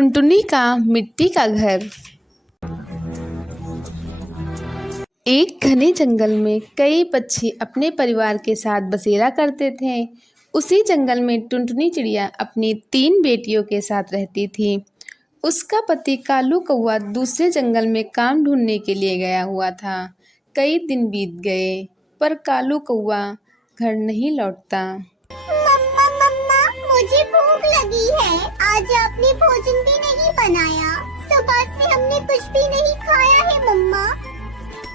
टुनटुनी का मिट्टी का घर। एक घने जंगल में कई पक्षी अपने परिवार के साथ बसेरा करते थे। उसी जंगल में टुनटुनी चिड़िया अपनी 3 बेटियों के साथ रहती थी। उसका पति कालू कौवा दूसरे जंगल में काम ढूंढने के लिए गया हुआ था। कई दिन बीत गए पर कालू कौवा घर नहीं लौटता। मम्मा मम्मा, मुझे भूख लगी है। आज आपने भोजन भी नहीं बनाया। सुबह से हमने कुछ भी नहीं खाया है मम्मा।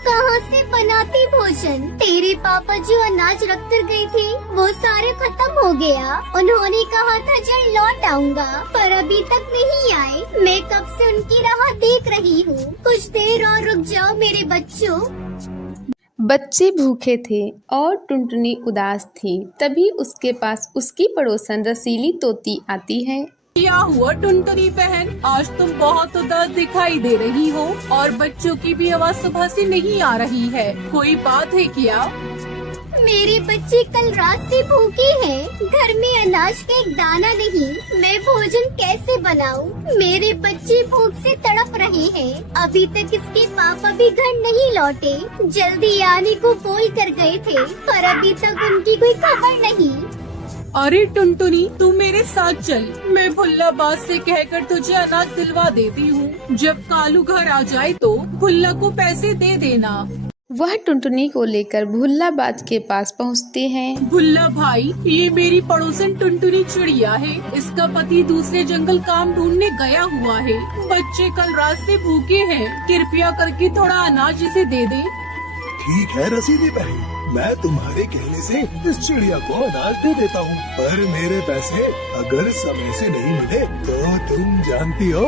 कहाँ से बनाती भोजन? तेरे पापा जो अनाज रख कर गई थी वो सारे खत्म हो गया। उन्होंने कहा था जल्द लौट आऊंगा, पर अभी तक नहीं आए। मैं कब से उनकी राह देख रही हूँ। कुछ देर और रुक जाओ मेरे बच्चों। बच्चे भूखे थे और टुनटुनी उदास थी। तभी उसके पास उसकी पड़ोसन रसीली तोती आती है। क्या हुआ टुनटुनी बहन, आज तुम बहुत उदास दिखाई दे रही हो और बच्चों की भी आवाज सुबह से नहीं आ रही है। कोई बात है क्या? मेरे बच्चे कल रात से भूखे हैं। घर में अनाज का एक दाना नहीं। मैं भोजन कैसे बनाऊं? मेरे बच्चे भूख से तड़प रहे हैं। अभी तक इसके पापा भी घर नहीं लौटे। जल्दी आने को बोल कर गए थे, पर अभी तक उनकी कोई खबर नहीं। अरे टुनटुनी, तू मेरे साथ चल। मैं भुल्लाबाज से कहकर तुझे अनाज दिलवा देती हूँ। जब कालू घर आ जाए तो भुल्ला को पैसे दे देना। वह टुनटुनी को लेकर भुल्लाबाज के पास पहुँचते हैं। भुल्ला भाई, ये मेरी पड़ोसन टुनटुनी चिड़िया है। इसका पति दूसरे जंगल काम ढूंढने गया हुआ है। बच्चे कल रात से भूखे हैं। कृपया करके थोड़ा अनाज इसे दे दे। ठीक है रसीदी बहन, मैं तुम्हारे कहने से इस चिड़िया को अनाज दे देता हूँ, पर मेरे पैसे अगर समय से नहीं मिले तो तुम जानती हो।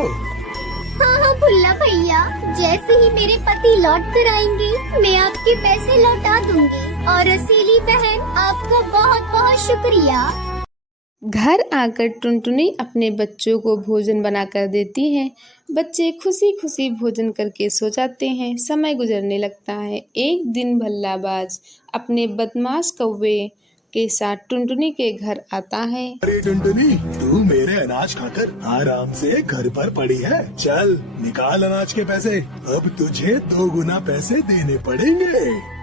हाँ भुल्ला भैया, जैसे ही मेरे पति लौट कर आएंगे मैं आपके पैसे लौटा दूंगी। और रसीली बहन, आपका बहुत बहुत शुक्रिया। घर आकर टुनटुनी अपने बच्चों को भोजन बनाकर देती है। बच्चे खुशी खुशी भोजन करके सो जाते हैं। समय गुजरने लगता है। एक दिन भल्लाबाज अपने बदमाश कौवे के साथ टुनटुनी के घर आता है। अरे टुनटुनी, तू मेरे अनाज खाकर आराम से घर पर पड़ी है। चल निकाल अनाज के पैसे। अब तुझे 2 गुना पैसे देने पड़ेंगे।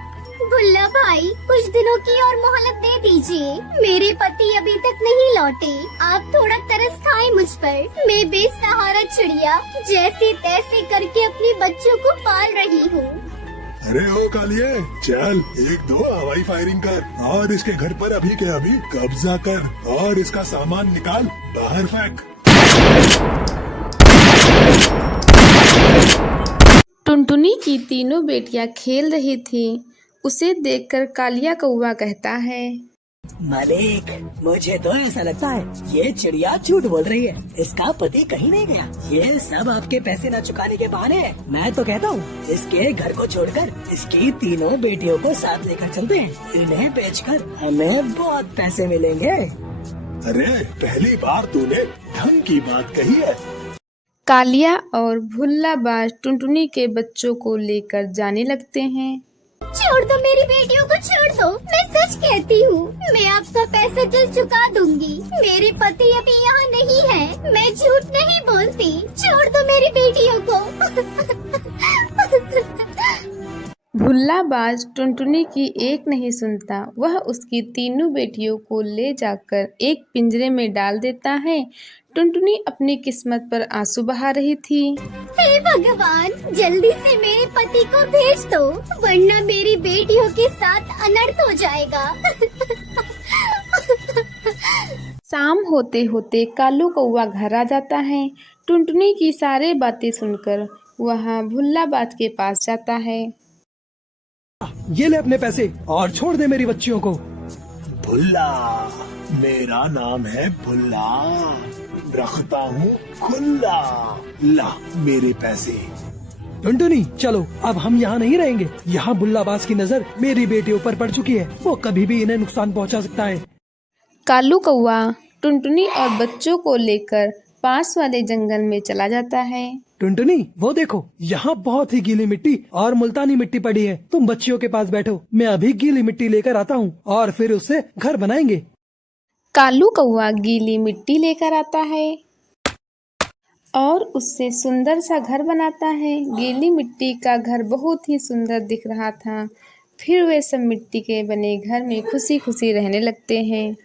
भुल्ला भाई, कुछ दिनों की और मोहलत दे दीजिए। मेरे पति अभी तक नहीं लौटे। आप थोड़ा तरस खाएं मुझ पर। मैं बेसहारा चिड़िया जैसे तैसे करके अपने बच्चों को पाल रही हूँ। अरे ओ कालिए, चल 1-2 हवाई फायरिंग कर और इसके घर पर अभी के अभी कब्जा कर और इसका सामान निकाल बाहर फेंक। टुनटुनी की तीनों बेटियां खेल रही थी। उसे देखकर कालिया कौवा कहता है, मालिक, मुझे तो ऐसा लगता है ये चिड़िया झूठ बोल रही है। इसका पति कहीं नहीं गया। ये सब आपके पैसे न चुकाने के बहाने हैं। मैं तो कहता हूँ इसके घर को छोड़कर इसकी तीनों बेटियों को साथ लेकर चलते हैं। इन्हें बेचकर हमें बहुत पैसे मिलेंगे। अरे पहली बार तूने ढंग की बात कही है। कालिया और भुल्लाबाज टुनटुनी के बच्चों को लेकर जाने लगते हैं। छोड़ दो मेरी बेटियों को, छोड़ दो। मैं सच कहती हूँ, मैं आपका पैसा जल्द चुका दूंगी। मेरे पति अभी यहाँ नहीं है। मैं झूठ नहीं बोलती। छोड़ दो मेरी बेटियों को। भुल्लाबाज टुनटुनी की एक नहीं सुनता। वह उसकी तीनों बेटियों को ले जाकर एक पिंजरे में डाल देता है। टुनटुनी अपनी किस्मत पर आंसू बहा रही थी। हे भगवान, जल्दी से मेरे पति को भेज दो, वरना मेरी बेटियों के साथ अनर्थ हो जाएगा। शाम होते होते कालू कौवा घर आ जाता है। टुनटुनी की सारी बातें सुनकर वह भुल्लाबाज के पास जाता है। ये ले अपने पैसे और छोड़ दे मेरी बच्चियों को। भुल्ला, मेरा नाम है भुल्ला, रखता हूँ खुल्ला। ला मेरे पैसे। टुनटुनी, चलो अब हम यहाँ नहीं रहेंगे। यहाँ भुल्लाबाज की नजर मेरी बेटियों पर पड़ चुकी है। वो कभी भी इन्हें नुकसान पहुँचा सकता है। कालू कौवा टुनटुनी और बच्चों को लेकर पास वाले जंगल में चला जाता है। टुनटुनी, वो देखो, यहाँ बहुत ही गीली मिट्टी और मुल्तानी मिट्टी पड़ी है। तुम बच्चियों के पास बैठो, मैं अभी गीली मिट्टी लेकर आता हूँ और फिर उससे घर बनाएंगे। कालू कौवा गीली मिट्टी लेकर आता है। और उससे सुंदर सा घर बनाता है। गीली मिट्टी का घर बहुत ही सुंदर दिख रहा था। फिर वे सब मिट्टी के बने घर में खुशी खुशी रहने लगते हैं।